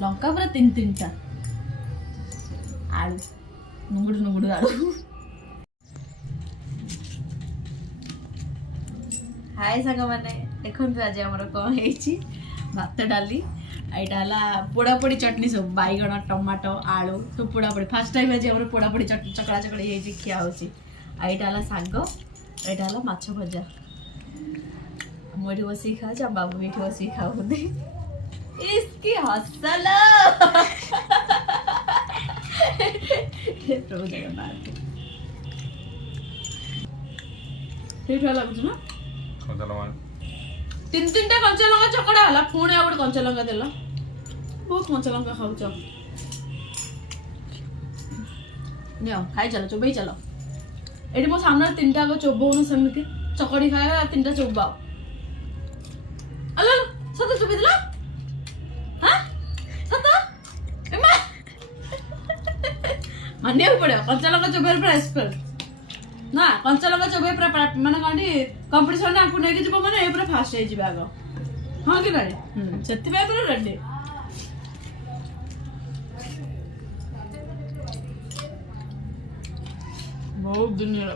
लंका पूरा तीन तीन टा आलू नुगुड़ नुगुड़ आलू। हाय सांग मैंने देखो आज आम कौन है भात डाली यहाँ पोड़ा पोड़ी चटनी सब बैगण टमाटो आलू सब पोड़ा पोड़ी फास्ट टाइम आज पोड़ा पोड़ी चटनी चकड़ा चकड़ी खिया होगा शाग यहाँ माछ भजा मुझे बस खाऊ बाबू भी बस खाऊ इसकी हसल प्रभु जगन्नाथ ठीक लगुच ना तीन तीन टा कंचा लंका चकड़ा है पुणी आ गए कंचा लंका देला बहुत कंचा लंका खाऊच खाई चलो चोबई चलो ये मो सामने तीन टा चोबौन सेमती चकड़ी खाए तीन टा चोबाओ सत चोबी दिला मानिया पड़े कंचा लंका चोबे पूरा एक्सपर्ट ना कंचा लंका चोबे पूरा माने कौन कंपटीशन आपको नहीं जीव मैंने पूरा फास्ट हो आग हाँ कि ना से पूरा रेडी बहुत दिन